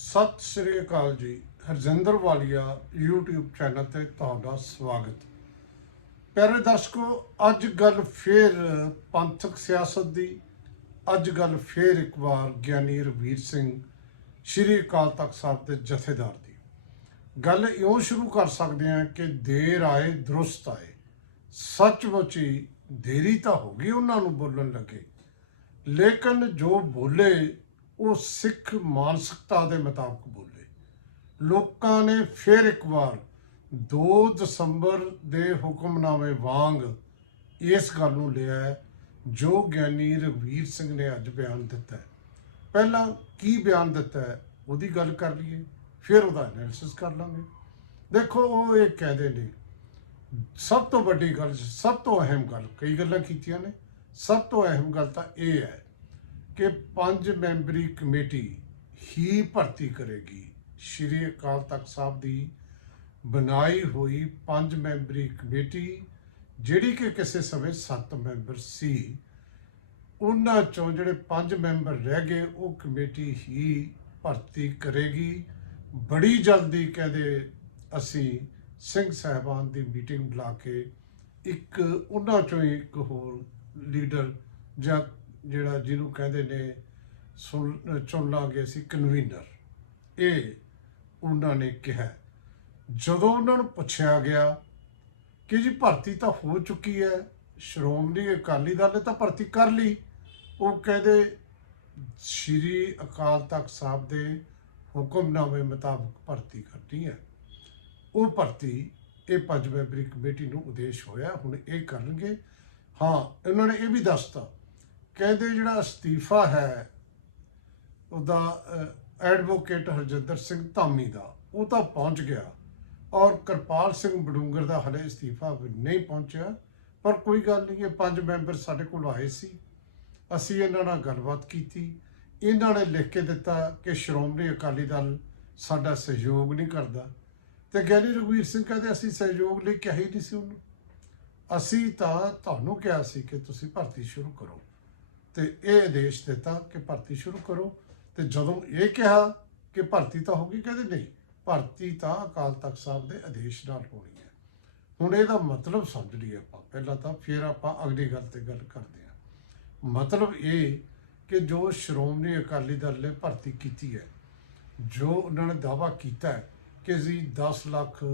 ਸਤਿ ਸ੍ਰੀ ਅਕਾਲ ਜੀ। ਹਰਜਿੰਦਰ ਵਾਲੀਆ YouTube channel ਤੇ ਤੁਹਾਡਾ ਸਵਾਗਤ। ਪਿਆਰੇ ਦਰਸ਼ਕੋ, ਅੱਜ ਗੱਲ ਫੇਰ ਪੰਥਕ ਸਿਆਸਤ ਦੀ, ਅੱਜ ਗੱਲ ਫੇਰ ਇੱਕ ਵਾਰ ਗਿਆਨੀ ਰਵੀਰ ਸਿੰਘ, ਸ਼੍ਰੀ ਅਕਾਲ ਤਖਤ ਸਾਹਿਬ ਦੇ ਜਥੇਦਾਰ ਦੀ। ਗੱਲ ਇਉਂ ਸ਼ੁਰੂ ਕਰ ਸਕਦੇ ਹਾਂ ਕਿ ਦੇਰ ਆਏ, ਦਰੁਸਤ ਆਏ। ਸੱਚਮੁੱਚ ਹੀ ਦੇਰੀ ਤਾਂ ਹੋ ਗਈ ਉਹਨਾਂ ਨੂੰ ਬੋਲਣ ਲੱਗੇ। ਲੇਕਿਨ ਜੋ ਬੋਲੇ ਉਹ ਸਿੱਖ ਮਾਨਸਿਕਤਾ ਦੇ ਮੁਤਾਬਕ ਬੋਲੇ। ਲੋਕਾਂ ਨੇ ਫਿਰ ਇੱਕ ਵਾਰ 2 ਦਸੰਬਰ ਦੇ ਹੁਕਮਨਾਮੇ ਵਾਂਗ ਇਸ ਗੱਲ ਨੂੰ ਲਿਆ ਜੋ ਗਿਆਨੀ ਰਵੀਰ ਸਿੰਘ ਨੇ ਅੱਜ ਬਿਆਨ ਦਿੱਤਾ ਹੈ। ਪਹਿਲਾਂ ਕੀ ਬਿਆਨ ਦਿੱਤਾ ਹੈ, ਉਹਦੀ ਗੱਲ ਕਰ ਲਈਏ, ਫਿਰ ਉਹਦਾ ਐਨਾਲਿਸਿਸ ਕਰ ਲਾਂਗੇ। ਦੇਖੋ, ਉਹ ਇਹ ਕਹਿੰਦੇ ਨੇ, ਸਭ ਤੋਂ ਵੱਡੀ ਗੱਲ, ਸਭ ਤੋਂ ਅਹਿਮ ਗੱਲ, ਕਈ ਗੱਲਾਂ ਕੀਤੀਆਂ ਨੇ, ਸਭ ਤੋਂ ਅਹਿਮ ਗੱਲ ਤਾਂ ਇਹ ਹੈ ਕਿ ਪੰਜ ਮੈਂਬਰੀ ਕਮੇਟੀ ਹੀ ਭਰਤੀ ਕਰੇਗੀ। ਸ਼੍ਰੀ ਅਕਾਲ ਤਖਤ ਸਾਹਿਬ ਦੀ ਬਣਾਈ ਹੋਈ ਪੰਜ ਮੈਂਬਰੀ ਕਮੇਟੀ, ਜਿਹੜੀ ਕਿ ਕਿਸੇ ਸਮੇਂ 7 ਮੈਂਬਰ ਸੀ, ਉਹਨਾਂ ਚੋਂ ਜਿਹੜੇ ਪੰਜ ਮੈਂਬਰ ਰਹਿ ਗਏ, ਉਹ ਕਮੇਟੀ ਹੀ ਭਰਤੀ ਕਰੇਗੀ। ਬੜੀ ਜਲਦੀ ਕਹਿੰਦੇ ਅਸੀਂ ਸਿੰਘ ਸਾਹਿਬਾਨ ਦੀ ਮੀਟਿੰਗ ਬੁਲਾ ਕੇ ਇੱਕ ਉਹਨਾਂ ਚੋਂ ਹੀ ਇੱਕ ਹੋਰ ਲੀਡਰ ਜਾਂ ਜਿਹੜਾ ਜਿਹਨੂੰ ਕਹਿੰਦੇ ਨੇ ਸੁਣ- ਚੁਣ ਲਾਂਗੇ ਅਸੀਂ ਕਨਵੀਨਰ ਇਹ ਉਹਨਾਂ ਨੇ ਕਿਹਾ। ਜਦੋਂ ਉਹਨਾਂ ਨੂੰ ਪੁੱਛਿਆ ਗਿਆ ਕਿ ਜੀ ਭਰਤੀ ਤਾਂ ਹੋ ਚੁੱਕੀ ਹੈ, ਸ਼੍ਰੋਮਣੀ ਅਕਾਲੀ ਦਲ ਨੇ ਤਾਂ ਭਰਤੀ ਕਰ ਲਈ। ਉਹ ਕਹਿੰਦੇ, ਸ਼੍ਰੀ ਅਕਾਲ ਤਖਤ ਸਾਹਿਬ ਦੇ ਹੁਕਮਨਾਮੇ ਮੁਤਾਬਕ ਭਰਤੀ ਕਰਨੀ ਹੈ। ਉਹ ਭਰਤੀ, ਇਹ ਪੰਜ ਮੈਂਬਰੀ ਕਮੇਟੀ ਨੂੰ ਉਦੇਸ਼ ਹੋਇਆ, ਹੁਣ ਇਹ ਕਰਨਗੇ। ਹਾਂ, ਇਹਨਾਂ ਨੇ ਇਹ ਵੀ ਦੱਸਤਾ ਕਹਿੰਦੇ ਜਿਹੜਾ ਅਸਤੀਫਾ ਹੈ, ਉਹਦਾ ਐਡਵੋਕੇਟ ਹਰਜਿੰਦਰ ਸਿੰਘ ਧਾਮੀ ਦਾ, ਉਹ ਤਾਂ ਪਹੁੰਚ ਗਿਆ। ਔਰ ਕਿਰਪਾਲ ਸਿੰਘ ਬਡੂੰਗਰ ਦਾ ਹਲੇ ਅਸਤੀਫਾ ਨਹੀਂ ਪਹੁੰਚਿਆ। ਪਰ ਕੋਈ ਗੱਲ ਨਹੀਂ, ਇਹ ਪੰਜ ਮੈਂਬਰ ਸਾਡੇ ਕੋਲ ਆਏ ਸੀ। ਅਸੀਂ ਇਹਨਾਂ ਨਾਲ ਗੱਲਬਾਤ ਕੀਤੀ। ਇਹਨਾਂ ਨੇ ਲਿਖ ਕੇ ਦਿੱਤਾ ਕਿ ਸ਼੍ਰੋਮਣੀ ਅਕਾਲੀ ਦਲ ਸਾਡਾ ਸਹਿਯੋਗ ਨਹੀਂ ਕਰਦਾ। ਤੇ ਗਿਆਨੀ ਰਘਵੀਰ ਸਿੰਘ ਕਹਿੰਦੇ, ਅਸੀਂ ਸਹਿਯੋਗ ਲਈ ਕਿਹਾ ਹੀ ਨਹੀਂ ਸੀ ਉਹਨੂੰ। ਅਸੀਂ ਤਾਂ ਤੁਹਾਨੂੰ ਕਿਹਾ ਸੀ ਕਿ ਤੁਸੀਂ ਭਰਤੀ ਸ਼ੁਰੂ ਕਰੋ। ਤੇ ਇਹ ਆਦੇਸ਼ ਦਿੱਤਾ ਕਿ ਭਰਤੀ ਸ਼ੁਰੂ ਕਰੋ। ਤੇ ਜਦੋਂ ਇਹ ਕਿਹਾ ਕਿ ਭਰਤੀ ਤਾਂ ਹੋਗੀ ਕਹਿੰਦੇ ਨਹੀਂ ਭਰਤੀ ਤਾਂ ਅਕਾਲ ਤਖਤ ਸਾਹਿਬ ਦੇ ਆਦੇਸ਼ ਨਾਲ ਹੋਣੀ ਹੈ। ਹੁਣ ਇਹਦਾ ਮਤਲਬ ਸਮਝ ਲਈਏ ਆਪਾਂ। ਪਹਿਲਾਂ ਤਾਂ ਫਿਰ ਆਪਾਂ ਅਗਲੀ ਗੱਲ ਤੇ ਗੱਲ ਕਰਦੇ ਹਾਂ। ਮਤਲਬ ਇਹ ਕਿ ਜੋ ਸ਼੍ਰੋਮਣੀ ਅਕਾਲੀ ਦਲ ਨੇ ਭਰਤੀ ਕੀਤੀ ਹੈ ਜੋ ਉਹਨਾਂ ਨੇ ਦਾਵਾ ਕੀਤਾ ਹੈ ਕਿ ਜੀ 10 ਲੱਖ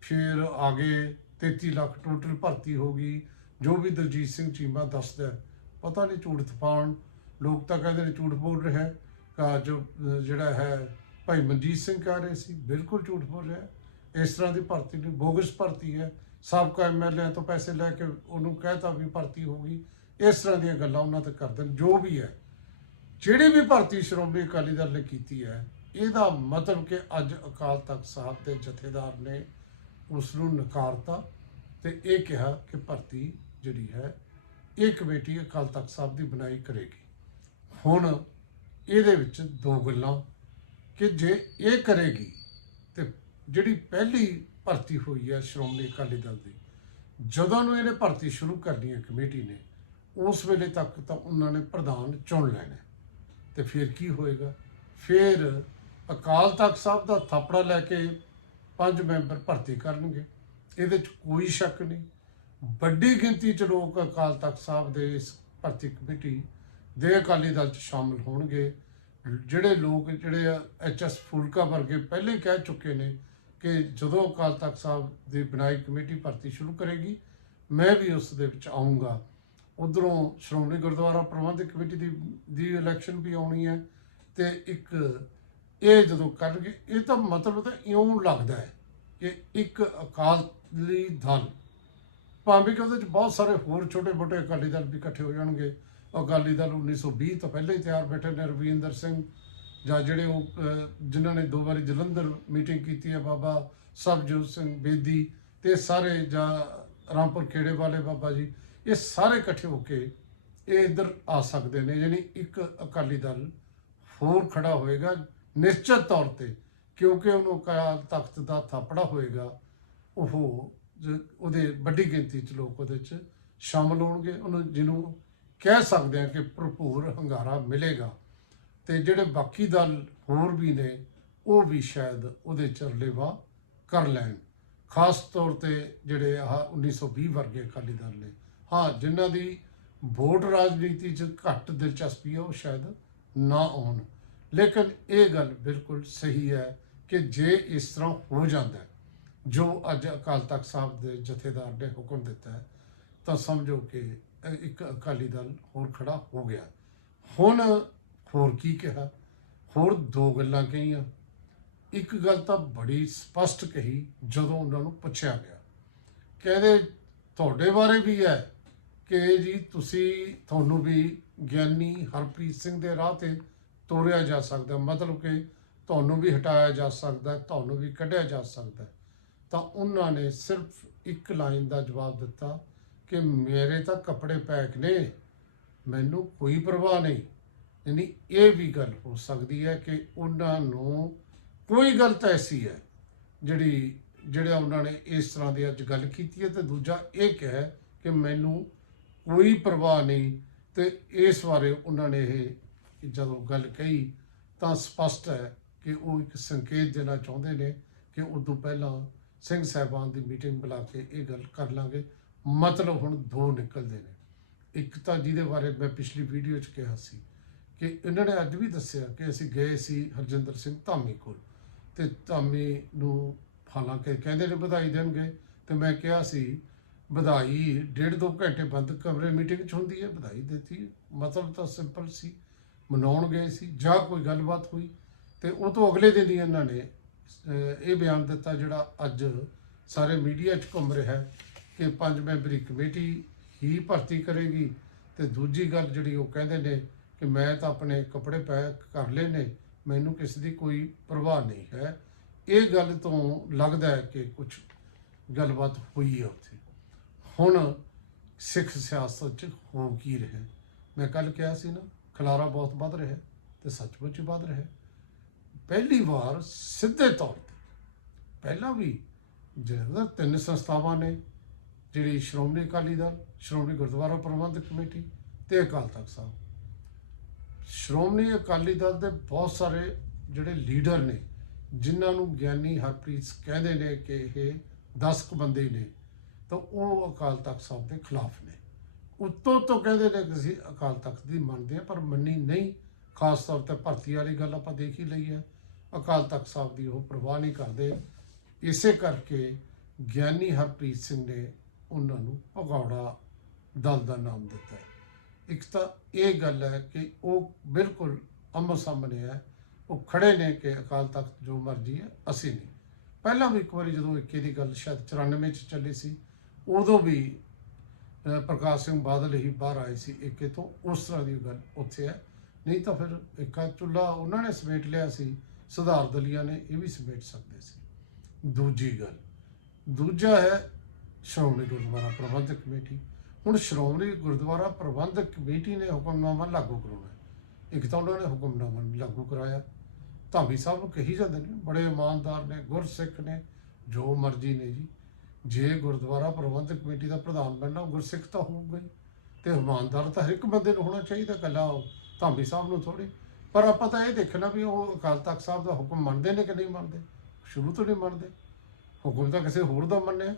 ਫਿਰ ਆਗੇ 33 ਲੱਖ ਟੋਟਲ ਭਰਤੀ ਹੋਗੀ ਜੋ ਵੀ ਦਲਜੀਤ ਸਿੰਘ ਚੀਮਾ ਦੱਸਦਾ ਹੈ, ਪਤਾ ਨਹੀਂ ਝੂਠ ਤਪਾਉਣ ਲੋਕ ਤਾਂ ਕਹਿੰਦੇ ਨੇ ਝੂਠ ਬੋਲ ਰਿਹਾ ਹੈ। ਕਾ ਜੋ ਜਿਹੜਾ ਹੈ, ਭਾਈ ਮਨਜੀਤ ਸਿੰਘ ਕਹਿ ਰਹੇ ਸੀ, ਬਿਲਕੁਲ ਝੂਠ ਬੋਲ ਰਿਹਾ ਇਸ ਤਰ੍ਹਾਂ ਦੀ ਭਰਤੀ ਨਹੀਂ, ਬੋਗਸ ਭਰਤੀ ਹੈ। ਸਾਬਕਾ ਐਮਐਲਏ ਤੋਂ ਪੈਸੇ ਲੈ ਕੇ ਉਹਨੂੰ ਕਹਿਤਾ ਵੀ ਭਰਤੀ ਹੋਗੀ ਇਸ ਤਰ੍ਹਾਂ ਦੀਆਂ ਗੱਲਾਂ ਉਹਨਾਂ ਤੇ ਕਰਦੇ ਨੇ, ਜੋ ਵੀ ਹੈ। ਜਿਹੜੀ ਵੀ ਭਰਤੀ ਸ਼੍ਰੋਮਣੀ ਅਕਾਲੀ ਦਲ ਨੇ ਕੀਤੀ ਹੈ, ਇਹਦਾ ਮਤਲਬ ਕਿ ਅੱਜ ਅਕਾਲ ਤਖਤ ਸਾਹਿਬ ਦੇ ਜਥੇਦਾਰ ਨੇ ਉਸ ਨੂੰ ਨਕਾਰਤਾ ਤੇ ਇਹ ਕਿਹਾ ਕਿ ਭਰਤੀ ਜਿਹੜੀ ਹੈ ਇਹ ਕਮੇਟੀ ਅਕਾਲ ਤਖਤ ਸਾਹਿਬ ਦੀ ਬਣਾਈ ਕਰੇਗੀ। ਹੁਣ ਇਹਦੇ ਵਿੱਚ ਦੋ ਗੱਲਾਂ ਕਿ ਜੇ ਇਹ ਕਰੇਗੀ ਤੇ ਜਿਹੜੀ ਪਹਿਲੀ ਭਰਤੀ ਹੋਈ ਹੈ ਸ਼੍ਰੋਮਣੀ ਅਕਾਲੀ ਦਲ ਦੀ, ਜਦੋਂ ਨੂੰ ਇਹਨੇ ਭਰਤੀ ਸ਼ੁਰੂ ਕਰਨੀ ਹੈ ਕਮੇਟੀ ਨੇ, ਉਸ ਵੇਲੇ ਤੱਕ ਤਾਂ ਉਹਨਾਂ ਨੇ ਪ੍ਰਧਾਨ ਚੁਣ ਲੈਣਾ ਹੈ। ਤੇ ਫਿਰ ਕੀ ਹੋਏਗਾ? ਫਿਰ ਅਕਾਲ ਤਖਤ ਸਾਹਿਬ ਦਾ ਥਾਪੜਾ ਲੈ ਕੇ ਪੰਜ ਮੈਂਬਰ ਭਰਤੀ ਕਰਨਗੇ। ਇਹਦੇ 'ਚ ਕੋਈ ਸ਼ੱਕ ਨਹੀਂ। ਵੱਡੀ ਗਿਣਤੀ 'ਚ ਲੋਕ ਅਕਾਲ ਤਖਤ ਸਾਹਿਬ ਦੇ ਇਸ ਭਰਤੀ ਕਮੇਟੀ ਦੇ ਅਕਾਲੀ ਦਲ 'ਚ ਸ਼ਾਮਲ ਹੋਣਗੇ। ਜਿਹੜੇ ਲੋਕ, ਜਿਹੜੇ ਐਚਐਸ ਫੂਲਕਾ ਵਰਗੇ ਪਹਿਲੇ ਕਹਿ ਚੁੱਕੇ ਨੇ ਕਿ ਜਦੋਂ ਅਕਾਲ ਤਖਤ ਸਾਹਿਬ ਦੀ ਬਣਾਈ ਕਮੇਟੀ ਭਰਤੀ ਸ਼ੁਰੂ ਕਰੇਗੀ, ਮੈਂ ਵੀ ਉਸ ਦੇ ਵਿੱਚ ਆਉਂਗਾ ਉਧਰੋਂ ਸ਼੍ਰੋਮਣੀ ਗੁਰਦੁਆਰਾ ਪ੍ਰਬੰਧਕ ਕਮੇਟੀ ਦੀ ਦੀ ਇਲੈਕਸ਼ਨ ਵੀ ਆਉਣੀ ਹੈ ਤੇ ਇੱਕ ਇਹ ਜਦੋਂ ਕਰਨਗੇ, ਇਹ ਤਾਂ ਮਤਲਬ ਤਾਂ ਇਉਂ ਲੱਗਦਾ ਹੈ ਕਿ ਇੱਕ ਅਕਾਲੀ ਦਲ ਭਾਵੇਂ ਕਿ ਉਹਦੇ ਵਿੱਚ ਬਹੁਤ ਸਾਰੇ ਹੋਰ ਛੋਟੇ ਮੋਟੇ ਅਕਾਲੀ ਦਲ ਵੀ ਇਕੱਠੇ ਹੋ ਜਾਣਗੇ। ਅਕਾਲੀ ਦਲ 1920 ਤੋਂ ਪਹਿਲਾਂ ਹੀ ਤਿਆਰ ਬੈਠੇ ਨੇ ਰਵਿੰਦਰ ਸਿੰਘ ਜਾਂ ਜਿਹੜੇ ਉਹ ਜਿਨ੍ਹਾਂ ਨੇ ਦੋ ਵਾਰੀ ਜਲੰਧਰ ਮੀਟਿੰਗ ਕੀਤੀ ਹੈ ਬਾਬਾ ਸਬਜੋਤ ਸਿੰਘ ਬੇਦੀ ਤੇ ਸਾਰੇ ਜਾਂ ਰਾਮਪੁਰ ਖੇੜੇ ਵਾਲੇ ਬਾਬਾ ਜੀ, ਇਹ ਸਾਰੇ ਇਕੱਠੇ ਹੋ ਕੇ ਇਹ ਇੱਧਰ ਆ ਸਕਦੇ ਨੇ, ਯਾਨੀ ਇੱਕ ਅਕਾਲੀ ਦਲ ਹੋਰ ਖੜਾ ਹੋਏਗਾ ਨਿਸ਼ਚਿਤ ਤੌਰ ਤੇ, ਕਿਉਂਕਿ ਉਹਨੂੰ ਅਕਾਲ ਤਖਤ ਦਾ ਥਾਪੜਾ ਹੋਏਗਾ, ਉਹ ਉਹਦੇ ਵੱਡੀ ਗਿਣਤੀ ਚ ਲੋਕ ਉਹਦੇ ਚ ਸ਼ਾਮਲ ਹੋਣਗੇ। ਉਹਨੂੰ ਜਿਹਨੂੰ ਕਹਿ ਸਕਦੇ ਆ ਕਿ ਭਰਪੂਰ ਹੰਗਾਰਾ ਮਿਲੇਗਾ। ਤੇ ਜਿਹੜੇ ਬਾਕੀ ਦਲ ਹੋਰ ਵੀ ਨੇ, ਉਹ ਵੀ ਸ਼ਾਇਦ ਉਹਦੇ ਚਰਲੇਵਾ ਕਰ ਲੈਣ। ਖਾਸ ਤੌਰ ਤੇ ਜਿਹੜੇ ਆਹ 1920 ਵਰਗੇ ਅਕਾਲੀ ਦਲ ਨੇ। ਹਾਂ, ਜਿਨ੍ਹਾਂ ਦੀ ਵੋਟ ਰਾਜਨੀਤੀ 'ਚ ਘੱਟ ਦਿਲਚਸਪੀ ਹੈ ਉਹ ਸ਼ਾਇਦ ਨਾ ਆਉਣ। ਲੇਕਿਨ ਇਹ ਗੱਲ ਬਿਲਕੁਲ ਸਹੀ ਹੈ ਕਿ ਜੇ ਇਸ ਤਰ੍ਹਾਂ ਹੋ ਜਾਂਦਾ ਜੋ ਅੱਜ ਅਕਾਲ ਤਖਤ ਸਾਹਿਬ ਦੇ ਜਥੇਦਾਰ ਨੇ ਹੁਕਮ ਦਿੱਤਾ ਹੈ, ਤਾਂ ਸਮਝੋ ਕਿ ਇੱਕ ਅਕਾਲੀ ਦਲ ਹੋਰ ਖੜਾ ਹੋ ਗਿਆ। ਹੁਣ ਹੋਰ ਕੀ ਕਿਹਾ? ਹੋਰ ਦੋ ਗੱਲਾਂ ਕਹੀਆਂ। ਇੱਕ ਗੱਲ ਤਾਂ ਬੜੀ ਸਪਸ਼ਟ ਕਹੀ ਜਦੋਂ ਉਹਨਾਂ ਨੂੰ ਪੁੱਛਿਆ ਗਿਆ। ਕਹਿੰਦੇ, ਤੁਹਾਡੇ ਬਾਰੇ ਵੀ ਹੈ ਕਿ ਜੀ ਤੁਸੀਂ ਤੁਹਾਨੂੰ ਵੀ ਗਿਆਨੀ ਹਰਪ੍ਰੀਤ ਸਿੰਘ ਦੇ ਰਾਹ ਤੇ ਤੋਰਿਆ ਜਾ ਸਕਦਾ ਮਤਲਬ ਕਿ ਤੁਹਾਨੂੰ ਵੀ ਹਟਾਇਆ ਜਾ ਸਕਦਾ ਤੁਹਾਨੂੰ ਵੀ ਕੱਢਿਆ ਜਾ ਸਕਦਾ ਤਾਂ ਉਹਨਾਂ ਨੇ ਸਿਰਫ ਇੱਕ ਲਾਈਨ ਦਾ ਜਵਾਬ ਦਿੱਤਾ ਕਿ ਮੇਰੇ ਤਾਂ ਕੱਪੜੇ ਪੈਕ ਨੇ, ਮੈਨੂੰ ਕੋਈ ਪਰਵਾਹ ਨਹੀਂ। ਯਾਨੀ ਇਹ ਵੀ ਗੱਲ ਹੋ ਸਕਦੀ ਹੈ ਕਿ ਉਹਨਾਂ ਨੂੰ ਕੋਈ ਗਲਤ ਐਸੀ ਹੈ ਜਿਹੜੀ, ਜਿਹੜਾ ਉਹਨਾਂ ਨੇ ਇਸ ਤਰ੍ਹਾਂ ਦੀ ਅੱਜ ਗੱਲ ਕੀਤੀ ਹੈ ਤੇ ਦੂਜਾ ਇਹ ਕਿਹਾ ਕਿ ਮੈਨੂੰ ਕੋਈ ਪਰਵਾਹ ਨਹੀਂ ਤੇ ਇਸ ਬਾਰੇ ਉਹਨਾਂ ਨੇ ਇਹ ਜਦੋਂ ਗੱਲ ਕਹੀ ਤਾਂ ਸਪਸ਼ਟ ਹੈ ਕਿ ਉਹ ਇੱਕ ਸੰਕੇਤ ਦੇਣਾ ਚਾਹੁੰਦੇ ਨੇ ਕਿ ਉਦੋਂ ਪਹਿਲਾਂ ਸਿੰਘ ਸਾਹਿਬਾਨ ਦੀ ਮੀਟਿੰਗ ਬੁਲਾ ਕੇ ਇਹ ਗੱਲ ਕਰ ਲਾਂਗੇ। ਮਤਲਬ ਹੁਣ ਦੋ ਨਿਕਲਦੇ ਨੇ। ਇੱਕ ਤਾਂ ਜਿਹਦੇ ਬਾਰੇ ਮੈਂ ਪਿਛਲੀ ਵੀਡੀਓ 'ਚ ਕਿਹਾ ਸੀ ਕਿ ਇਹਨਾਂ ਨੇ ਅੱਜ ਵੀ ਦੱਸਿਆ ਕਿ ਅਸੀਂ ਗਏ ਸੀ ਹਰਜਿੰਦਰ ਸਿੰਘ ਧਾਮੀ ਕੋਲ। ਤੇ ਧਾਮੀ ਨੂੰ ਹਾਲਾਂਕਿ ਕਹਿੰਦੇ ਨੇ ਵਧਾਈ ਦੇਣਗੇ। ਤੇ ਮੈਂ ਕਿਹਾ ਸੀ, ਵਧਾਈ ਡੇਢ ਦੋ ਘੰਟੇ ਬੰਦ ਕਮਰੇ ਮੀਟਿੰਗ 'ਚ ਹੁੰਦੀ ਹੈ, ਵਧਾਈ ਦਿੱਤੀ। ਮਤਲਬ ਤਾਂ ਸਿੰਪਲ ਸੀ। ਮਨਾਉਣ ਗਏ ਸੀ, ਜਾਂ ਕੋਈ ਗੱਲਬਾਤ ਹੋਈ। ਤੇ ਉਹ ਤੋਂ ਅਗਲੇ ਦਿਨ ਹੀ ਇਹਨਾਂ ਨੇ ਇਹ ਬਿਆਨ ਦਿੱਤਾ ਜਿਹੜਾ ਅੱਜ ਸਾਰੇ ਮੀਡੀਆ 'ਚ ਘੁੰਮ ਰਿਹਾ ਹੈ ਕਿ ਪੰਜ ਮੈਂਬਰੀ ਕਮੇਟੀ ਹੀ ਭਰਤੀ ਕਰੇਗੀ ਤੇ ਦੂਜੀ ਗੱਲ ਜਿਹੜੀ ਉਹ ਕਹਿੰਦੇ ਨੇ ਕਿ ਮੈਂ ਤਾਂ ਆਪਣੇ ਕੱਪੜੇ ਪੈਕ ਕਰ ਲਏ ਨੇ, ਮੈਨੂੰ ਕਿਸੇ ਦੀ ਕੋਈ ਪਰਵਾਹ ਨਹੀਂ ਹੈ। ਇਹ ਗੱਲ ਤੋਂ ਲੱਗਦਾ ਹੈ ਕਿ ਕੁਝ ਗੱਲਬਾਤ ਹੋਈ ਹੈ ਉੱਥੇ। ਹੁਣ ਸਿੱਖ ਸਿਆਸਤ 'ਚ ਹੋ ਕੀ ਰਿਹਾ ਮੈਂ ਕੱਲ ਕਿਹਾ ਸੀ ਨਾ, ਖਲਾਰਾ ਬਹੁਤ ਵੱਧ ਰਿਹਾ ਹੈ ਤੇ ਸੱਚਮੁੱਚ ਹੀ ਵੱਧ ਰਿਹਾ ਪਹਿਲੀ ਵਾਰ ਸਿੱਧੇ ਤੌਰ ਤੇ। ਪਹਿਲਾਂ ਵੀ ਜਿਹੜਾ ਤਿੰਨ ਸੰਸਥਾਵਾਂ ਨੇ, ਜਿਹੜੀ ਸ਼੍ਰੋਮਣੀ ਅਕਾਲੀ ਦਲ, ਸ਼੍ਰੋਮਣੀ ਗੁਰਦੁਆਰਾ ਪ੍ਰਬੰਧਕ ਕਮੇਟੀ ਤੇ ਅਕਾਲ ਤਖਤ ਸਾਹਿਬ। ਸ਼੍ਰੋਮਣੀ ਅਕਾਲੀ ਦਲ ਦੇ ਬਹੁਤ ਸਾਰੇ ਜਿਹੜੇ ਲੀਡਰ ਨੇ, ਜਿਨ੍ਹਾਂ ਨੂੰ ਗਿਆਨੀ ਹਰਪ੍ਰੀਤ ਕਹਿੰਦੇ ਨੇ ਕਿ ਇਹ 10 ਕੁ ਬੰਦੇ ਨੇ, ਤਾਂ ਉਹ ਅਕਾਲ ਤਖਤ ਸਾਹਿਬ ਦੇ ਖਿਲਾਫ ਨੇ। ਉੱਤੋਂ ਤੋਂ ਕਹਿੰਦੇ ਨੇ ਕਿ ਅਸੀਂ ਅਕਾਲ ਤਖਤ ਦੀ ਮੰਨਦੇ ਹਾਂ, ਪਰ ਮੰਨੀ ਨਹੀਂ। ਖਾਸ ਤੌਰ ਤੇ ਭਰਤੀ ਵਾਲੀ ਗੱਲ ਆਪਾਂ ਦੇਖ ਹੀ ਲਈ ਹੈ। ਅਕਾਲ ਤਖਤ ਸਾਹਿਬ ਦੀ ਉਹ ਪ੍ਰਵਾਹ ਨਹੀਂ ਕਰਦੇ। ਇਸੇ ਕਰਕੇ ਗਿਆਨੀ ਹਰਪ੍ਰੀਤ ਸਿੰਘ ਨੇ ਉਹਨਾਂ ਨੂੰ ਭਗੌੜਾ ਦਲ ਦਾ ਨਾਮ ਦਿੱਤਾ ਹੈ। ਇੱਕ ਤਾਂ ਇਹ ਗੱਲ ਹੈ ਕਿ ਉਹ ਬਿਲਕੁਲ ਆਮੋ ਸਾਹਮਣੇ ਹੈ। ਉਹ ਖੜੇ ਨੇ ਕਿ ਅਕਾਲ ਤਖਤ ਜੋ ਮਰਜ਼ੀ ਹੈ, ਅਸੀਂ ਨਹੀਂ। ਪਹਿਲਾਂ ਵੀ ਇੱਕ ਵਾਰੀ ਜਦੋਂ ਇੱਕੇ ਦੀ ਗੱਲ ਸ਼ਾਇਦ 94 ਚ ਚੱਲੀ ਸੀ, ਉਦੋਂ ਵੀ ਪ੍ਰਕਾਸ਼ ਸਿੰਘ ਬਾਦਲ ਹੀ ਬਾਹਰ ਆਏ ਸੀ ਇੱਕੇ ਤੋਂ। ਉਸ ਤਰ੍ਹਾਂ ਦੀ ਗੱਲ ਉੱਥੇ ਹੈ। ਨਹੀਂ ਤਾਂ ਫਿਰ ਇੱਕਾ ਚੁੱਲਾ ਉਹਨਾਂ ਨੇ ਸਮੇਟ ਲਿਆ ਸੀ। ਸੁਧਾਰ ਦਲੀਆ ਨੇ, ਇਹ ਵੀ ਸਮੇਟ ਸਕਦੇ ਸੀ। ਦੂਜੀ ਗੱਲ, ਦੂਜਾ ਹੈ ਸ਼੍ਰੋਮਣੀ ਗੁਰਦੁਆਰਾ ਪ੍ਰਬੰਧਕ ਕਮੇਟੀ। ਹੁਣ ਸ਼੍ਰੋਮਣੀ ਗੁਰਦੁਆਰਾ ਪ੍ਰਬੰਧਕ ਕਮੇਟੀ ਨੇ ਹੁਕਮਨਾਮਾ ਲਾਗੂ ਕਰਾਉਣਾ ਇੱਕ ਤਾਂ ਉਹਨਾਂ ਨੇ ਹੁਕਮਨਾਮਾ ਲਾਗੂ ਕਰਾਇਆ। ਧਾਮੀ ਸਾਹਿਬ ਨੂੰ ਕਹੀ ਜਾਂਦੇ ਨੇ, ਬੜੇ ਇਮਾਨਦਾਰ ਨੇ, ਗੁਰਸਿੱਖ ਨੇ, ਜੋ ਮਰਜ਼ੀ ਨੇ ਜੀ। ਜੇ ਗੁਰਦੁਆਰਾ ਪ੍ਰਬੰਧਕ ਕਮੇਟੀ ਦਾ ਪ੍ਰਧਾਨ ਬਣਨਾ ਗੁਰਸਿੱਖ ਤਾਂ ਹੋਊਗਾ ਹੀ। ਤੇ ਇਮਾਨਦਾਰ ਤਾਂ ਹਰ ਇੱਕ ਬੰਦੇ ਨੂੰ ਹੋਣਾ ਚਾਹੀਦਾ, ਕੱਲਾ ਧਾਮੀ ਸਾਹਿਬ ਨੂੰ ਥੋੜੀ ਪਰ ਆਪਾਂ ਤਾਂ ਇਹ ਦੇਖਣਾ ਵੀ ਉਹ ਅਕਾਲ ਤਖਤ ਸਾਹਿਬ ਦਾ ਹੁਕਮ ਮੰਨਦੇ ਨੇ ਕਿ ਨਹੀਂ ਮੰਨਦੇ? ਸ਼ੁਰੂ ਤੋਂ ਨਹੀਂ ਮੰਨਦੇ। ਹੁਕਮ ਤਾਂ ਕਿਸੇ ਹੋਰ ਦਾ ਮੰਨਿਆ।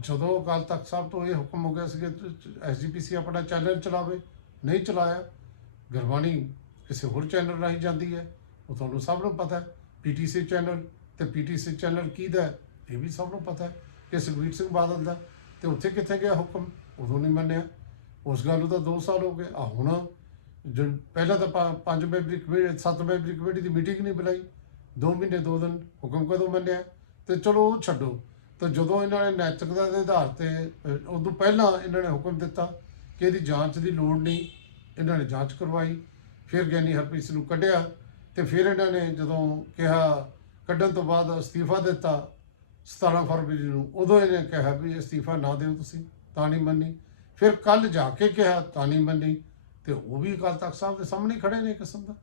ਜਦੋਂ ਅਕਾਲ ਤਖਤ ਸਾਹਿਬ ਤੋਂ ਇਹ ਹੁਕਮ ਹੋ ਗਿਆ ਸੀ ਕਿ ਐਸਜੀਪੀਸੀ ਆਪਣਾ ਚੈਨਲ ਚਲਾਵੇ, ਨਹੀਂ ਚਲਾਇਆ, ਗੁਰਬਾਣੀ ਕਿਸੇ ਹੋਰ ਚੈਨਲ ਰਾਹੀਂ ਜਾਂਦੀ ਹੈ। ਉਹ ਤੁਹਾਨੂੰ ਸਭ ਨੂੰ ਪਤਾ ਹੈ। ਪੀਟੀਸੀ ਚੈਨਲ ਤੇ ਪੀਟੀਸੀ ਚੈਨਲ ਕਿਹਦਾ ਇਹ ਵੀ ਸਭ ਨੂੰ ਪਤਾ ਹੈ ਕਿ ਸੁਖਬੀਰ ਸਿੰਘ ਬਾਦਲ ਦਾ। ਤੇ ਉੱਥੇ ਕਿੱਥੇ ਗਿਆ ਹੁਕਮ? ਉਦੋਂ ਨਹੀਂ ਮੰਨਿਆ। ਉਸ ਗੱਲ ਨੂੰ ਤਾਂ 2 ਸਾਲ ਹੋ ਗਏ। ਆ ਹੁਣ ਜੋ ਪਹਿਲਾਂ ਤਾਂ ਪੰ- ਪੰਜ ਮੈਂਬਰੀ ਕਮੇਟੀ, ਸੱਤ ਮੈਂਬਰੀ ਕਮੇਟੀ ਦੀ ਮੀਟਿੰਗ ਨਹੀਂ ਬੁਲਾਈ। 2 ਮਹੀਨੇ 2 ਦਿਨ ਹੁਕਮ ਕਦੋਂ ਮੰਨਿਆ? ਤੇ ਚਲੋ ਉਹ ਛੱਡੋ। ਤਾਂ ਜਦੋਂ ਇਹਨਾਂ ਨੇ ਨੈਤਿਕਤਾ ਦੇ ਆਧਾਰ ਤੇ ਉਦੋਂ ਪਹਿਲਾਂ ਇਹਨਾਂ ਨੇ ਹੁਕਮ ਦਿੱਤਾ ਕਿ ਇਹਦੀ ਜਾਂਚ ਦੀ ਲੋੜ ਨਹੀਂ, ਇਹਨਾਂ ਨੇ ਜਾਂਚ ਕਰਵਾਈ। ਫਿਰ ਗਿਆਨੀ ਹਰਪ੍ਰੀਤ ਨੂੰ ਕੱਢਿਆ ਤੇ ਫਿਰ ਇਹਨਾਂ ਨੇ ਜਦੋਂ ਕਿਹਾ, ਕੱਢਣ ਤੋਂ ਬਾਅਦ ਅਸਤੀਫਾ ਦਿੱਤਾ 17 ਫਰਵਰੀ ਨੂੰ, ਉਦੋਂ ਇਹਨੇ ਕਿਹਾ ਵੀ ਅਸਤੀਫਾ ਨਾ ਦਿਓ ਤੁਸੀਂ, ਤਾਂ ਨਹੀਂ ਮੰਨੀ। ਫਿਰ ਕੱਲ ਜਾ ਕੇ ਕਿਹਾ, ਤਾਂ ਨਹੀਂ ਮੰਨੀ। ਤੇ ਉਹ ਵੀ ਅਕਾਲ ਤਖਤ ਸਾਹਿਬ ਦੇ ਸਾਹਮਣੇ ਖੜੇ ਨੇ ਕਿਸਮ ਦਾ।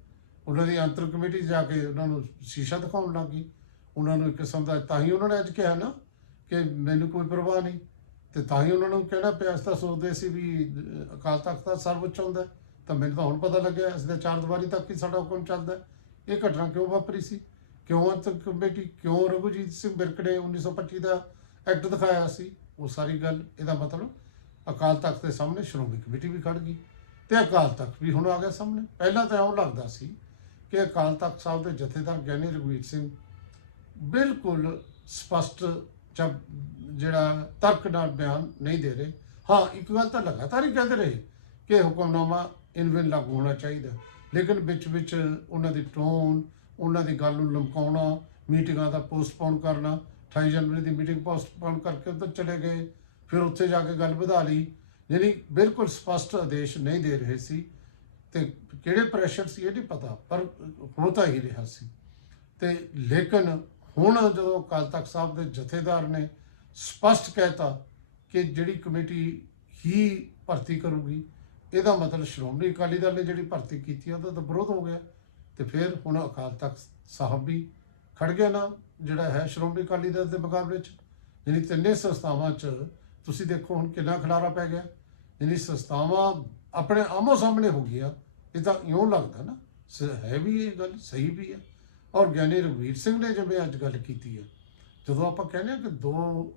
ਉਹਨਾਂ ਦੀ ਅੰਤਰ ਕਮੇਟੀ 'ਚ ਜਾ ਕੇ ਉਹਨਾਂ ਨੂੰ ਸ਼ੀਸ਼ਾ ਦਿਖਾਉਣ ਲੱਗੀ। ਉਹਨਾਂ ਨੂੰ ਇੱਕ ਕਿਸਮ ਦਾ ਤਾਂ ਹੀ ਉਹਨਾਂ ਨੇ ਅੱਜ ਕਿਹਾ ਨਾ ਕਿ ਮੈਨੂੰ ਕੋਈ ਪਰਵਾਹ ਨਹੀਂ। ਤੇ ਤਾਂ ਹੀ ਉਹਨਾਂ ਨੂੰ ਕਹਿਣਾ ਪਿਆ, ਅਸੀਂ ਤਾਂ ਸੋਚਦੇ ਸੀ ਵੀ ਅਕਾਲ ਤਖਤ ਦਾ ਸਰਵਉੱਚ ਹੁੰਦਾ। ਤਾਂ ਮੈਨੂੰ ਤਾਂ ਹੁਣ ਪਤਾ ਲੱਗਿਆ, ਇਸ ਦੇ ਚਾਰ ਦੀਵਾਰੀ ਤੱਕ ਹੀ ਸਾਡਾ ਹੁਕਮ ਚੱਲਦਾ। ਇਹ ਘਟਨਾ ਕਿਉਂ ਵਾਪਰੀ ਸੀ? ਕਿਉਂ ਅੰਤਰ ਕਮੇਟੀ, ਕਿਉਂ ਰਘੁਜੀਤ ਸਿੰਘ ਬਿਰਕ ਨੇ 1925 ਦਾ ਐਕਟ ਦਿਖਾਇਆ ਸੀ? ਉਹ ਸਾਰੀ ਗੱਲ, ਇਹਦਾ ਮਤਲਬ ਅਕਾਲ ਤਖਤ ਦੇ ਸਾਹਮਣੇ ਸ਼੍ਰੋਮਣੀ ਕਮੇਟੀ ਵੀ ਖੜ ਗਈ। ਤੇ ਅਕਾਲ ਤਖਤ ਵੀ ਹੁਣ ਆ ਗਿਆ ਸਾਹਮਣੇ। ਪਹਿਲਾਂ ਤਾਂ ਇਉਂ ਲੱਗਦਾ ਸੀ ਕਿ ਅਕਾਲ ਤਖਤ ਸਾਹਿਬ ਦੇ ਜਥੇਦਾਰ ਗਿਆਨੀ ਰਘੁਵੀਰ ਸਿੰਘ ਬਿਲਕੁਲ ਸਪਸ਼ਟ ਜਬ ਜਿਹੜਾ ਤਰਕ ਨਾਲ ਬਿਆਨ ਨਹੀਂ ਦੇ ਰਹੇ। ਹਾਂ, ਇੱਕ ਗੱਲ ਤਾਂ ਲਗਾਤਾਰ ਹੀ ਕਹਿੰਦੇ ਰਹੇ ਕਿ ਹੁਕਮਨਾਮਾ ਇਨਵਿਨ ਲਾਗੂ ਹੋਣਾ ਚਾਹੀਦਾ। ਲੇਕਿਨ ਵਿੱਚ ਵਿੱਚ ਉਹਨਾਂ ਦੀ ਟੋਨ, ਉਹਨਾਂ ਦੀ ਗੱਲ ਨੂੰ ਲਮਕਾਉਣਾ, ਮੀਟਿੰਗਾਂ ਦਾ ਪੋਸਟਪੋਨ ਕਰਨਾ 28 ਜਨਵਰੀ ਦੀ ਮੀਟਿੰਗ ਪੋਸਟਪੋਨ ਕਰਕੇ ਉੱਧਰ ਚਲੇ ਗਏ। ਫਿਰ ਉੱਥੇ ਜਾ ਕੇ ਗੱਲ ਵਧਾ ਲਈ। ਯਾਨੀ ਬਿਲਕੁਲ ਸਪਸ਼ਟ ਆਦੇਸ਼ ਨਹੀਂ ਦੇ ਰਹੇ ਸੀ ਤੇ ਕਿਹੜੇ ਪ੍ਰੈਸ਼ਰ ਸੀ ਇਹ ਨਹੀਂ ਪਤਾ, ਪਰ ਹੋ ਤਾਂ ਹੀ ਰਿਹਾ ਸੀ। ਤੇ ਲੇਕਿਨ ਹੁਣ ਜਦੋਂ ਅਕਾਲ ਤਖਤ ਸਾਹਿਬ ਦੇ ਜਥੇਦਾਰ ਨੇ ਸਪਸ਼ਟ ਕਹਿਤਾ ਕਿ ਜਿਹੜੀ ਕਮੇਟੀ ਹੀ ਭਰਤੀ ਕਰੂਗੀ, ਇਹਦਾ ਮਤਲਬ ਸ਼੍ਰੋਮਣੀ ਅਕਾਲੀ ਦਲ ਨੇ ਜਿਹੜੀ ਭਰਤੀ ਕੀਤੀ ਉਹਦਾ ਤਾਂ ਵਿਰੋਧ ਹੋ ਗਿਆ। ਤੇ ਫਿਰ ਹੁਣ ਅਕਾਲ ਤਖਤ ਸਾਹਿਬ ਵੀ ਖੜ ਗਿਆ ਨਾ, ਜਿਹੜਾ ਹੈ ਸ਼੍ਰੋਮਣੀ ਅਕਾਲੀ ਦਲ ਦੇ ਮੁਕਾਬਲੇ 'ਚ। ਯਾਨੀ ਤਿੰਨੇ ਸੰਸਥਾਵਾਂ 'ਚ ਤੁਸੀਂ ਦੇਖੋ ਹੁਣ ਕਿੰਨਾ ਖਲਾਰਾ ਪੈ ਗਿਆ। ਯਾਨੀ ਸੰਸਥਾਵਾਂ ਆਪਣੇ ਆਮੋ ਸਾਹਮਣੇ ਹੋ ਗਈਆਂ, ਇਹ ਤਾਂ ਇਉਂ ਲੱਗਦਾ ਨਾ, ਸ- ਹੈ ਵੀ ਇਹ ਗੱਲ, ਸਹੀ ਵੀ ਹੈ। ਔਰ ਗਿਆਨੀ ਰਘਵੀਰ ਸਿੰਘ ਨੇ ਜਿਵੇਂ ਅੱਜ ਗੱਲ ਕੀਤੀ ਹੈ, ਜਦੋਂ ਆਪਾਂ ਕਹਿੰਦੇ ਹਾਂ ਕਿ 2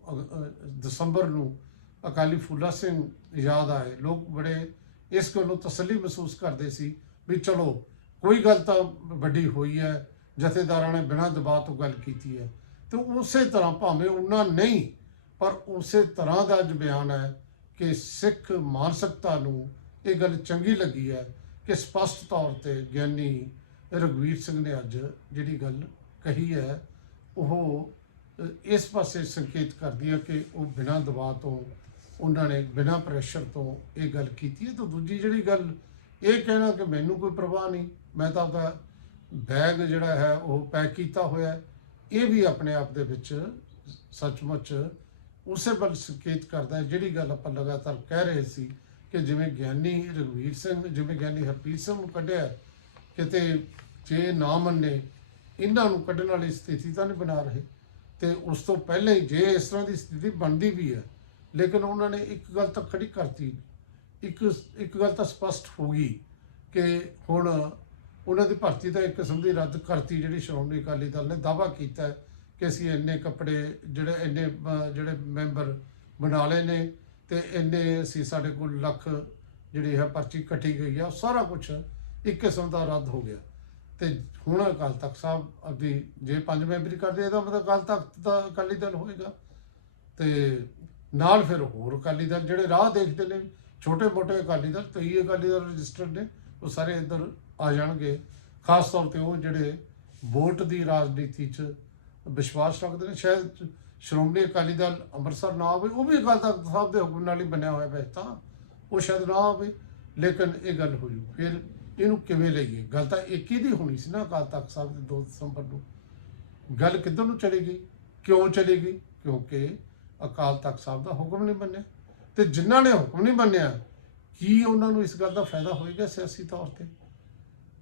ਦਸੰਬਰ ਨੂੰ ਅਕਾਲੀ ਫੂਲਾ ਸਿੰਘ ਯਾਦ ਆਏ, ਲੋਕ ਬੜੇ ਇਸ ਗੱਲੋਂ ਤਸੱਲੀ ਮਹਿਸੂਸ ਕਰਦੇ ਸੀ ਵੀ ਚਲੋ, ਕੋਈ ਗੱਲ ਤਾਂ ਵੱਡੀ ਹੋਈ ਹੈ, ਜਥੇਦਾਰਾਂ ਨੇ ਬਿਨਾਂ ਦਬਾਅ ਤੋਂ ਗੱਲ ਕੀਤੀ ਹੈ। ਤੇ ਉਸੇ ਤਰ੍ਹਾਂ ਭਾਵੇਂ ਉਹਨਾਂ ਨਹੀਂ, ਪਰ ਉਸੇ ਤਰ੍ਹਾਂ ਦਾ ਅੱਜ ਬਿਆਨ ਹੈ ਕਿ ਸਿੱਖ ਮਾਨਸਿਕਤਾ ਨੂੰ ਇਹ ਗੱਲ ਚੰਗੀ ਲੱਗੀ ਹੈ ਕਿ ਸਪਸ਼ਟ ਤੌਰ ਤੇ ਗਿਆਨੀ ਰਘਵੀਰ ਸਿੰਘ ਨੇ ਅੱਜ ਜਿਹੜੀ ਗੱਲ ਕਹੀ ਹੈ, ਉਹ ਇਸ ਪਾਸੇ ਸੰਕੇਤ ਕਰਦੀ ਹੈ ਕਿ ਉਹ ਬਿਨਾਂ ਦਬਾਅ ਤੋਂ, ਉਹਨਾਂ ਨੇ ਬਿਨਾਂ ਪ੍ਰੈਸ਼ਰ ਤੋਂ ਇਹ ਗੱਲ ਕੀਤੀ ਹੈ। ਤਾਂ ਦੂਜੀ ਜਿਹੜੀ ਗੱਲ ਇਹ ਕਹਿਣਾ ਕਿ ਮੈਨੂੰ ਕੋਈ ਪਰਵਾਹ ਨਹੀਂ, ਮੈਂ ਤਾਂ ਆਪਦਾ ਬੈਗ ਜਿਹੜਾ ਹੈ ਉਹ ਪੈਕ ਕੀਤਾ ਹੋਇਆ ਇਹ ਵੀ ਆਪਣੇ ਆਪ ਦੇ ਵਿੱਚ ਸੱਚਮੁੱਚ ਉਸੇ ਵੱਲ ਸੰਕੇਤ ਕਰਦਾ ਹੈ, ਜਿਹੜੀ ਗੱਲ ਆਪਾਂ ਲਗਾਤਾਰ ਕਹਿ ਰਹੇ ਸੀ ਕਿ ਜਿਵੇਂ ਗਿਆਨੀ ਰਘਵੀਰ ਸਿੰਘ, ਜਿਵੇਂ ਗਿਆਨੀ ਹਰਪ੍ਰੀਤ ਸਿੰਘ ਨੂੰ ਕੱਢਿਆ, ਕਿਤੇ ਜੇ ਨਾ ਮੰਨੇ, ਇਹਨਾਂ ਨੂੰ ਕੱਢਣ ਵਾਲੀ ਸਥਿਤੀ ਤਾਂ ਨਹੀਂ ਬਣਾ ਰਹੇ। ਤੇ ਉਸ ਤੋਂ ਪਹਿਲਾਂ ਹੀ ਜੇ ਇਸ ਤਰ੍ਹਾਂ ਦੀ ਸਥਿਤੀ ਬਣਦੀ ਵੀ ਹੈ, ਲੇਕਿਨ ਉਹਨਾਂ ਨੇ ਇੱਕ ਗੱਲ ਤਾਂ ਖੜੀ ਕਰਤੀ। ਇੱਕ ਇੱਕ ਗੱਲ ਤਾਂ ਸਪਸ਼ਟ ਹੋ ਗਈ ਕਿ ਹੁਣ ਉਹਨਾਂ ਦੀ ਭਰਤੀ ਤਾਂ ਇੱਕ ਕਿਸਮ ਦੀ ਰੱਦ ਕਰਤੀ, ਜਿਹੜੀ ਸ਼੍ਰੋਮਣੀ ਅਕਾਲੀ ਦਲ ਨੇ ਦਾਵਾ ਕੀਤਾ ਹੈ। ਕਿ ਅਸੀਂ ਇੰਨੇ ਕੱਪੜੇ ਜਿਹੜੇ ਇੰਨੇ ਜਿਹੜੇ ਮੈਂਬਰ ਬਣਾ ਲਏ ਨੇ ਤੇ ਇੰਨੇ ਅਸੀਂ ਸਾਡੇ ਕੋਲ ਲੱਖ ਜਿਹੜੀ ਹੈ ਪਰਚੀ ਕੱਟੀ ਗਈ ਆ ਉਹ ਸਾਰਾ ਕੁਝ ਇੱਕ ਕਿਸਮ ਦਾ ਰੱਦ ਹੋ ਗਿਆ। ਤੇ ਹੁਣ ਅਕਾਲ ਤਖਤ ਸਾਹਿਬ ਆਪਦੀ ਜੇ ਪੰਜ ਮੈਂਬਰੀ ਕਰਦੇ, ਇਹਦਾ ਮਤਲਬ ਅਕਾਲ ਤਖਤ ਦਾ ਅਕਾਲੀ ਦਲ ਹੋਏਗਾ। ਤੇ ਨਾਲ ਫਿਰ ਹੋਰ ਅਕਾਲੀ ਦਲ ਜਿਹੜੇ ਰਾਹ ਦੇਖਦੇ ਨੇ ਛੋਟੇ ਮੋਟੇ ਅਕਾਲੀ ਦਲ, ਕਈ ਅਕਾਲੀ ਦਲ ਰਜਿਸਟਰਡ ਨੇ, ਉਹ ਸਾਰੇ ਇੱਧਰ ਆ ਜਾਣਗੇ। ਖਾਸ ਤੌਰ ਤੇ ਉਹ ਜਿਹੜੇ ਵੋਟ ਦੀ ਰਾਜਨੀਤੀ 'ਚ ਵਿਸ਼ਵਾਸ ਰੱਖਦੇ ਨੇ, ਸ਼ਾਇਦ ਸ਼੍ਰੋਮਣੀ ਅਕਾਲੀ ਦਲ ਅੰਮ੍ਰਿਤਸਰ ਨਾ ਹੋਵੇ ਉਹ ਵੀ ਅਕਾਲ ਤਖਤ ਸਾਹਿਬ ਦੇ ਹੁਕਮ ਨਾਲ ਹੀ ਬਣਿਆ ਹੋਇਆ ਵੈਸੇ ਤਾਂ, ਉਹ ਸ਼ਾਇਦ ਨਾ ਹੋਵੇ ਲੇਕਿਨ ਇਹ ਗੱਲ ਹੋਈ ਫਿਰ ਇਹਨੂੰ ਕਿਵੇਂ ਲਈਏ? ਗੱਲ ਤਾਂ ਇੱਕ ਹੀ ਦੀ ਹੋਣੀ ਸੀ ਨਾ ਅਕਾਲ ਤਖਤ ਸਾਹਿਬ ਦੇ 2 ਦਸੰਬਰ ਨੂੰ। ਗੱਲ ਕਿੱਧਰ ਨੂੰ ਚਲੀ ਗਈ? ਕਿਉਂ ਚਲੀ ਗਈ? ਕਿਉਂਕਿ ਅਕਾਲ ਤਖਤ ਸਾਹਿਬ ਦਾ ਹੁਕਮ ਨਹੀਂ ਮੰਨਿਆ। ਤੇ ਜਿਨ੍ਹਾਂ ਨੇ ਹੁਕਮ ਨਹੀਂ ਮੰਨਿਆ, ਕੀ ਉਹਨਾਂ ਨੂੰ ਇਸ ਗੱਲ ਦਾ ਫਾਇਦਾ ਹੋਏਗਾ ਸਿਆਸੀ ਤੌਰ ਤੇ?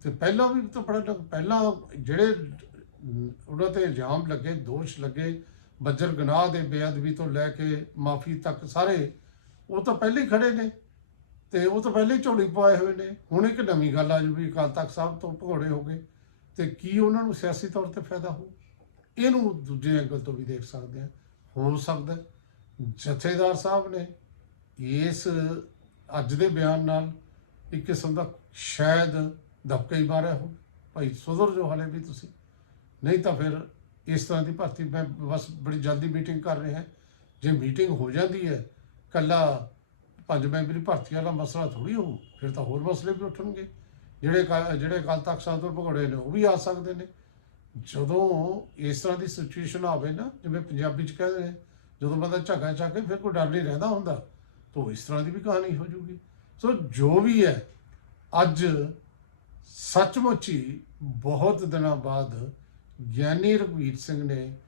ਤੇ ਪਹਿਲਾਂ ਵੀ ਤਾਂ ਬੜਾ ਪਹਿਲਾਂ ਜਿਹੜੇ ਉਹਨਾਂ ਤੇ ਇਲਜ਼ਾਮ ਲੱਗੇ, ਦੋਸ਼ ਲੱਗੇ, ਬੱਜਰ ਗਨਾਹ ਦੇ ਬੇਅਦਬੀ ਤੋਂ ਲੈ ਕੇ ਮਾਫੀ ਤੱਕ ਸਾਰੇ, ਉਹ ਤਾਂ ਪਹਿਲੇ ਹੀ ਖੜੇ ਨੇ ਤੇ ਉਹ ਤਾਂ ਪਹਿਲੇ ਝੋਲੀ ਪਾਏ ਹੋਏ ਨੇ। ਹੁਣ ਇੱਕ ਨਵੀਂ ਗੱਲ ਆ ਜੂ ਵੀ ਅਕਾਲ ਤਖਤ ਸਾਹਿਬ ਤੋਂ ਭਗੌੜੇ ਹੋ ਗਏ ਤੇ ਕੀ ਉਹਨਾਂ ਨੂੰ ਸਿਆਸੀ ਤੌਰ ਤੇ ਫਾਇਦਾ ਹੋ ਇਹਨੂੰ ਦੂਜੇ ਐਂਗਲ ਤੋਂ ਵੀ ਦੇਖ ਸਕਦੇ ਆ ਹੋ ਸਕਦਾ ਜਥੇਦਾਰ ਸਾਹਿਬ ਨੇ ਇਸ ਅੱਜ ਦੇ ਬਿਆਨ ਨਾਲ ਇੱਕ ਕਿਸਮ ਦਾ ਸ਼ਾਇਦ ਦਬਕਾ ਹੀ ਮਾਰਿਆ ਹੋ ਭਾਈ ਸੁਧਰ ਜੋ ਹਲੇ ਵੀ ਤੁਸੀਂ। ਨਹੀਂ ਤਾਂ ਫਿਰ ਇਸ ਤਰ੍ਹਾਂ ਦੀ ਭਰਤੀ, ਮੈਂ ਬਸ ਬੜੀ ਜਲਦੀ ਮੀਟਿੰਗ ਕਰ ਰਿਹਾ ਜੇ ਮੀਟਿੰਗ ਹੋ ਜਾਂਦੀ ਹੈ, ਕੱਲਾ ਪੰਜ ਮੈਂਬਰੀ ਭਰਤੀ ਵਾਲਾ ਮਸਲਾ ਥੋੜੀ ਹੋਊ, ਫਿਰ ਤਾਂ ਹੋਰ ਮਸਲੇ ਵੀ ਉੱਠਣਗੇ। ਜਿਹੜੇ ਕਾ- ਜਿਹੜੇ ਕੱਲ ਤੱਕ ਸਾਧਰ ਭਗੌੜੇ ਨੇ, ਉਹ ਵੀ ਆ ਸਕਦੇ ਨੇ। ਜਦੋਂ ਇਸ ਤਰ੍ਹਾਂ ਦੀ ਸਿਚੁਏਸ਼ਨ ਆਵੇ ਨਾ, ਜਿਵੇਂ ਪੰਜਾਬੀ ਚ ਕਹਿੰਦੇ ਨੇ, ਜਦੋਂ ਬੰਦਾ ਝੱਗਾ ਚੱਕ ਕੇ ਫਿਰ ਕੋਈ ਡਰ ਨਹੀਂ ਰਹਿੰਦਾ ਹੁੰਦਾ, ਤਾਂ ਇਸ ਤਰ੍ਹਾਂ ਦੀ ਵੀ ਕਹਾਣੀ ਹੋ ਜੂਗੀ। ਸੋ ਜੋ ਵੀ ਹੈ, ਅੱਜ ਸੱਚਮੁੱਚ ਹੀ ਬਹੁਤ ਦਿਨਾਂ ਬਾਅਦ ਗਿਆਨੀ ਰਘਵੀਰ ਸਿੰਘ ਨੇ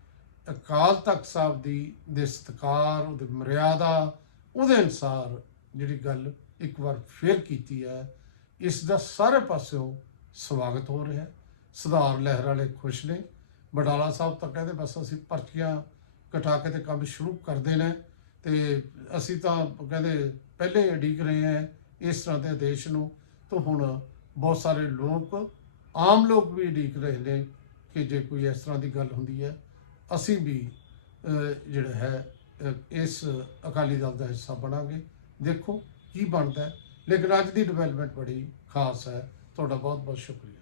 ਅਕਾਲ ਤਖਤ ਸਾਹਿਬ ਦੀ, ਦੇ ਸਤਕਾਰ, ਉਹਦੇ ਮਰਿਆਦਾ, ਉਹਦੇ ਅਨਸਾਰ ਜਿਹੜੀ ਗੱਲ ਇੱਕ ਵਾਰ ਫੇਰ ਕੀਤੀ ਹੈ, ਇਸ ਦਾ ਸਾਰੇ ਪਾਸਿਓਂ ਸਵਾਗਤ ਹੋ ਰਿਹਾ ਸੁਧਾਰ ਲਹਿਰ ਵਾਲੇ ਖੁਸ਼ ਨੇ। ਬਡਾਲਾ ਸਾਹਿਬ ਤਾਂ ਕਹਿੰਦੇ ਬਸ ਅਸੀਂ ਪਰਚੀਆਂ ਕਟਾ ਕੇ ਤੇ ਕੰਮ ਸ਼ੁਰੂ ਕਰਦੇ ਨੇ ਤੇ ਅਸੀਂ ਤਾਂ ਕਹਿੰਦੇ ਪਹਿਲੇ ਹੀ ਉਡੀਕ ਰਹੇ ਹਾਂ ਇਸ ਤਰ੍ਹਾਂ ਦੇ ਦੇਸ਼ ਨੂੰ। ਤਾਂ ਹੁਣ ਬਹੁਤ ਸਾਰੇ ਲੋਕ, ਆਮ ਲੋਕ ਵੀ ਉਡੀਕ ਰਹੇ ਨੇ। ਕਿ ਜੇ ਕੋਈ ਇਸ ਤਰ੍ਹਾਂ ਦੀ ਗੱਲ ਹੁੰਦੀ ਹੈ, ਅਸੀਂ ਵੀ ਜਿਹੜਾ ਹੈ ਇਸ ਅਕਾਲੀ ਦਲ ਦਾ ਹਿੱਸਾ ਬਣਾਂਗੇ। ਦੇਖੋ ਕੀ ਬਣਦਾ ਲੇਕਿਨ ਅੱਜ ਦੀ ਡਿਵੈਲਪਮੈਂਟ ਬੜੀ ਖਾਸ ਹੈ। ਤੁਹਾਡਾ ਬਹੁਤ ਬਹੁਤ ਸ਼ੁਕਰੀਆ।